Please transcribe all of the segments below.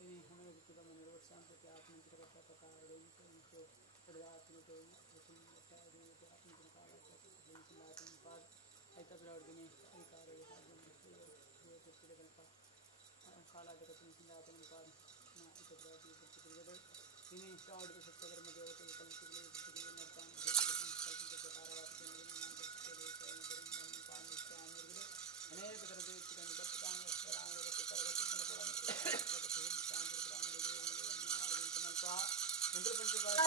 ini hune kita menurut sampai ke आप ने kita kata kata ini itu terlihat itu itu kita di itu आप ने kita kata itu sudah tempat itu berarti ini ini kare itu dia kita tempat kala dekat ini sudah tempat nah itu berarti itu jadi ini start itu sekedar media itu kalau kita itu nonton itu kita kara waktu ini nanti kita itu पानी से आने के लिए अनेक तरह के chicken का पकान रेस्टोरेंट में तो तरह का चिकन पूरा मिलता है तो धूम चांद प्रोग्राम में जो इंटरनेशनल का इंद्र पंचवार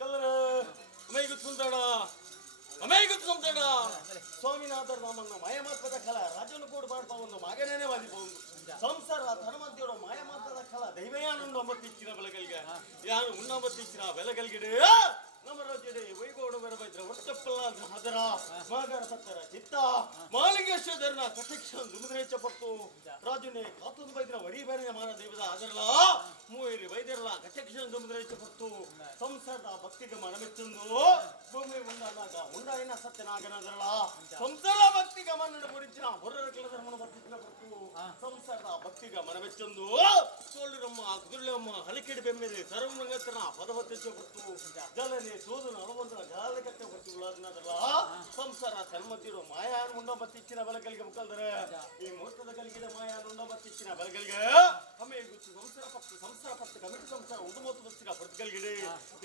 ಕಲ್ಲರ ಅಮೇಗುತ್ತು ಸುಂದರ ಅಮೇಗುತ್ತು ಸುಂದರ ಸ್ವಾಮಿನಾಥರ ನಾಮನ್ನ ಮಾಯಮಾತ್ರದ ಕಲ ರಾಜನು ಕೂಡ ಮಾಡ್ತಾ ಒಂದು ಮಗನೇನೆ ವಾದಿಬಹುದು ಸಂಸಾರ ಧರ್ಮಂತಿಯೋಡ ಮಾಯಮಾತ್ರದ ಕಲ ದೈವಯಾನುಂಡು ಒಂಬತ್ತಿಚ್ಚಿನ ಬೆಳಗಲ್ಗೆ ಯಾನು ಉಣ್ಣೊಂಬತ್ತಿಚ್ಚಿನ ಬೆಳಗಲ್ಗಿಡೆ ನಮ್ಮ ರಾಜ್ಯದ ವೈಗೋಡ ಬರಬೈದ್ರ ಒಟ್ಟಪ್ಪಲ್ಲ ಅದರ ಮಾಗರ ಪತ್ತರ ಚಿತ್ತ ಮಾಲಿಂಗೇಶ್ವರನ ಕಟಿಕ್ಷಣ ದುಮದ್ರೇಚಪಟ್ಟು ರಾಜನೇ ಕಾತೊಂದು ಬೈದ್ರ ವರಿ ಬೇರೆ ಮಾನ ದೇವದ ಅದರಲ್ಲ ಮೂಯರಿ ವೈದ್ಯರಲ್ಲ ಕಟಿಕ್ಷಣ ದುಮದ್ರೇಚಪಟ್ಟು ಸಂಸಾರದ ಭಕ್ತಿಗೆ ಮನಮೆಚ್ಚೊಂದು ಭೂಮಿ ಉಂಡಾಗ ಉಂಡಾಯಿನ ಸತ್ಯನಾಗನದರಲ್ಲ ಸಂಸಾರ ಭಕ್ತಿಗೆ ಮನ್ನಡ ಮುರಿಂಚಿನ ಹೊರರ ಧರ್ಮನ ಭಕ್ತಿನ ಪಟ್ಟು ಸಂಸಾರದ ಭಕ್ತಿಗೆ ಮನಮೆಚ್ಚೊಂದು ಸೋಳಿರಮ್ಮ ಕುದುರೆಯಮ್ಮ ಹಲಿಕೆಡಿ ಬೆಮ್ಮೆರೆ ಸರ್ವನಗತ್ರನ ಪದವತ್ತೆಚ್ಚಪಟ್ಟು ಜಲನೆ ಸೋದನ ಅಳವಂತರ ಜಾಲಕಟ್ಟೆ ಹೊತ್ತಿಗಳಾದನದಲ್ಲ ಸಂಸಾರ ಸನ್ಮತಿರು ಮಾಯಾನ್ ಮುಂಡೊಂಬತ್ತಿಚ್ಚಿನ ಬೆಳಕಲಿಗೆ ಮುಖಲ್ದರೆ ಈ ಮುಹೂರ್ತದ ಕಲಿಗಿದ ಮಾಯಾನ್ ಮುಂಡೊಂಬತ್ತಿಚ್ಚಿನ ಬೆಳಕಲಿಗೆ ಅಮ್ಮೆ ಗುಚ್ಚು ಸಂಸಾರ ಪತ್ತು ಕಮಿಟಿ ಸಂಸಾರ ಉಂಡು ಮೊತ್ತು ಬಸ್ತಿನ ಪ್ರತಿಕಲ್ಗಿಡೆ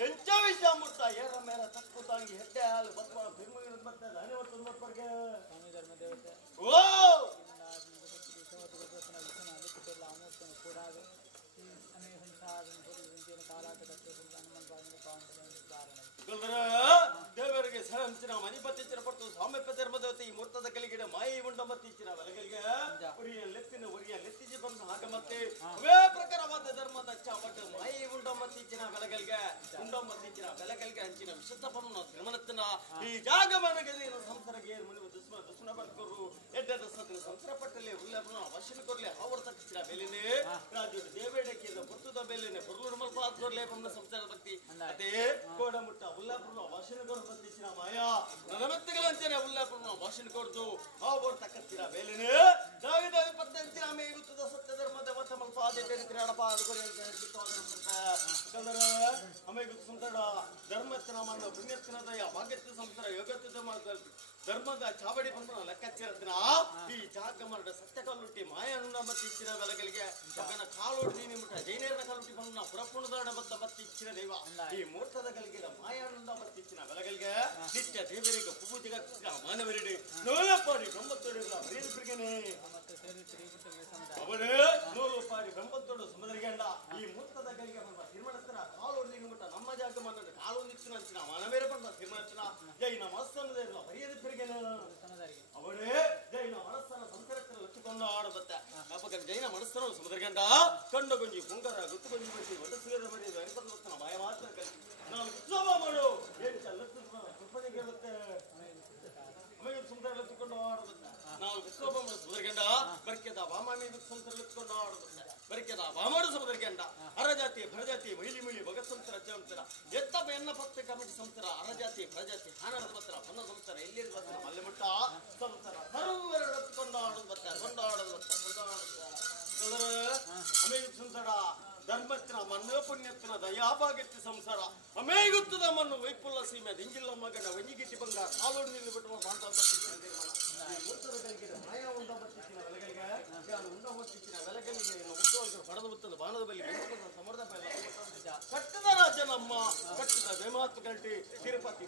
ಎಂಚ ವಿಷಯ ಮುಟ್ಟ ಏರ ಮೇರ ತಕ್ಕು ತಾಂಗಿ ಹೆಡ್ಡೆ ಹಾಲು ಬತ್ವ ಬಿರ್ಮಗಿನ ಮತ್ತೆ ಧನ್ಯವಾದ ತುಮರ್ಪರ್ಗೆ ಸ್ವಾಮಿ ಧರ್ಮ ದೇವತೆ ಓ ದೇವರಿಗೆ ಸಹಂಚಿನ ಮನಿಪತ್ತಿಚ್ಚಿನ ಪಟ್ಟು ಸಾಮ್ಯಪ್ಯ ಧರ್ಮದೇವತೆ ಈ ಮುಹೂರ್ತದ ಕಲಿಗಿಡ ಮಾಯಿ ಉಂಡಂಬತ್ತಿಚ್ಚಿನ ಬೆಳಗಲಿಗೆ ಉರಿಯ ಲೆತ್ತಿಜಿ ಬಂದು ಹಾಗೆ ಮತ್ತೆ ಅವೇ ಪ್ರಕಾರವಾದ ಧರ್ಮದ ಚಾಪಟ್ಟು ಮಾಯಿ ಉಂಡಂಬತ್ತಿಚ್ಚಿನ ಬೆಳಗಲಿಗೆ ಉಂಡಂಬತ್ತಿಚ್ಚಿನ ಬೆಳಗಲಿಗೆ ಹಂಚಿನ ವಿಶುದ್ಧ ಪನ್ನ ಶ್ರಮಣತ್ತಿನ ಈ ಜಾಗ ಮನಗದೆ ಸಂಸಾರಗೆ ಮುನಿವು ದುಸ್ಮನ ಬರ್ಕೊರು ಎಡ್ಡದ ಸತ್ತಿನ ಸಂಸಾರ ಪಟ್ಟಲ್ಲಿ ಉಲ್ಲೇಖನ ಅವಶ್ಯನ ಕೊರ್ಲೆ ಆವರ್ತಕ್ಕಿನ ಬೆಲೆನೆ ರಾಜು ದೇವೇಡಕ್ಕೆ ಪುರ್ತದ ಬೆಲೆನೆ ಪುರ್ಲೂರು ಮಲ್ಪಾತ್ವರ್ಲೆ ಪನ್ನ ಸಂಸಾರ ಭಕ್ತಿ ಅದೇ ಕೋಡ ಮುಟ್ಟ ಉಲ್ಲಾಪುರ ಭಾಷಣ ಕೊಡ್ತಿನ ಮಾಯಾ ನಲವತ್ತುಗಳಂತೇನೆ ಉಲ್ಲಾಪುರ ಭಾಷಣ ಕೊಡ್ತು ಅವರು ತಕ್ಕತ್ತಿನ ಬೇಲೆನೆ ಜಾಗದ ಪತ್ತಂಚಿನ ಮೇ ಇರುತ್ತದ ಸತ್ಯ ಧರ್ಮದ ಮತ ಮಲ್ಪಾದೆಡಪ ಅಮೇ ಗುತ್ತು ಸಂತಡ ಧರ್ಮತ್ತಿನ ಮಣ್ಣು ಪುಣ್ಯತ್ತಿನ ದಯ ಭಾಗ್ಯತ್ವ ಸಂಸಾರ ಯೋಗತ್ವ ಧರ್ಮದ ಚಾವಡಿ ಬಂದ ಲೆಕ್ಕಾಚಾರತ್ತಿನ ಈ ಜಾಗ ಮರಡ ಸತ್ಯ ಕಲ್ಲುಟ್ಟಿ ಮಾಯಾ ನುಂಡಂಬತ್ತಿಚ್ಚಿನ ಬೆಳಗಲಿಗೆ ಮಗನ ಕಾಲೋಡಿ ನಿಮಿಟ ಜೈನೇರನ ಕಲ್ಲುಟ್ಟಿ ಬಂದ ಪುರಪುಣದಾಡ ಬತ್ತ ಬತ್ತಿಚ್ಚಿನ ದೈವ ಈ ಮುಹೂರ್ತದ ಕಲಿಗೆ ಮಾಯಾ ನುಂಡಂಬತ್ತಿಚ್ಚಿನ ಬೆಳಗಲಿಗೆ ನಿತ್ಯ ದೇವರಿಗೆ ಪೂಜೆಗ ಮಾನವರಿಡಿ ನೋಲಪ್ಪಾಡಿ ಬ್ರಹ್ಮತ್ತೋಡಿ ಬರೀದಿಬ್ರಿಗೇನೆ ಅವರೇ ನೋಲಪ್ಪಾಡಿ ಬ್ರಹ್ಮತ್ತೋಡು ಸಮುದ್ರಗಂಡ ಈ ಮುಹೂರ್ತದ ಕಲಿಗೆ ಬಂದ ತಿರುಮಣಸ್ಥರ ಕಾಲೋಡಿ ನಿಮಿಟ ನಮ್ಮ ಜಾಗ ಮನ್ನ ಕಾಲು ನಿಚ್ಚಿನ ಅಂಚಿನ ಮಾನವೇರ ಬಂದ ತಿರುಮಣಸ್ಥನ ಜೈನ ಮನಸ್ಸನ್ನದೇ ಇರಲ್ಲ ಬರೆಯದಿಬ್ಬರಿಗೇನೆ ಅವರೇ ಜೈನ ಮನಸ್ಸನ್ನ ಸಂಸಾರಕ್ಕೆ ಲಕ್ಷಿಕೊಂಡು ಆಡಬತ್ತೆ ಅಪ್ಪಗ ಜೈನ ಮನಸ್ಸನ್ನು ಸಮುದ್ರಗಂಡ ಕಂಡು ಗೊಂಜಿ ಪುಂಗರ ಗುತ್ತು ಗೊಂಜಿ ಬಸಿ ಒಡಸಿಗದ ಬಡಿ ವೆಂಕಟರತ್ನ ಮಾಯ ಮಾತ್ರ ಕಲಿ ನಾವು ಉತ್ಸವ ಮಾಡು ಏನು ಕೃಪಣೆಗೆ ಇರುತ್ತೆ ಅಮೇಲೆ ಸುಂದರ ಲಚ್ಚಿಕೊಂಡು ಆಡಬತ್ತೆ ನಾವು ಉತ್ಸವ ಮಾಡು ಸಮುದ್ರಗಂಡ ಬರ್ಕೆದ ವಾಮಾಮಿ ಸಂಸಾರ ಲಚ್ಚಿಕೊಂಡು ಆಡಬತ್ತೆ ಬರ್ಕೆದ ವಾಮಾಡು ಸಮುದ್ರಗಂಡ ಅರಜಾತಿ ಭರಜಾತಿ ಮೈಲಿ ಮೈಲಿ ಭಗತ್ ಸಂಸಾರ ಚಂತರ ಎತ್ತ ಎನ್ನ ಪತ್ತೆ ಕಮಿಟಿ ಸಂಸಾರ ಅರಜಾತಿ ಭರಜಾತಿ ಹಾನರದ ಪತ್ರ ಪನ್ನ ಸಂಸಾರ ಎಲ್ಲಿ ಬರ್ತಾರ ಅಲ್ಲಿ ಮಟ್ಟ ಸಂಸಾರ ಸರ್ವರೆರಡು ಹತ್ಕೊಂಡು ಆಡೋದು ಬರ್ತಾರೆ ಕೊಂಡಾಡೋದು ಬರ್ತಾರೆ ಅಮೇಲೆ ಸಂಸಾರ ಧರ್ಮತ್ತಿನ ಮಣ್ಣು ಪುಣ್ಯತ್ತಿನ ದಯಾಭಾಗ್ಯತ್ತಿ ಸಂಸಾರ ಅಮೇಗುತ್ತದ ಮಣ್ಣು ವೈಪುಲ್ಲ ಸೀಮೆ ದಿಂಗಿಲ್ಲ ಮಗನ ವಂಜಿಗಿಟ್ಟಿ ಬಂಗಾರ ಕಾಲೋಡಿ ನಿಲ್ಲಿ ಬಿಟ್ಟು ಮಾಯ ಉಂಡ ಬತ್ತಿನ ಬೆಲೆಗಳಿಗೆ ಉಂಡ ಹೊತ್ತಿನ ಬೆಲೆಗಳಿಗೆ ಹುಟ್ಟುವಂತ ಪಡೆದು ಬಿತ್ತದ ಬಾಣದ ಬಲ್ಲಿ ಸಮರ್ಥ ಕಟ್ಟದ ರಾಜ ನಮ್ಮ ಕಟ್ಟದ ಬೇಮಾತ್ಮ ಕಲ್ಟಿ ತಿರುಪತಿ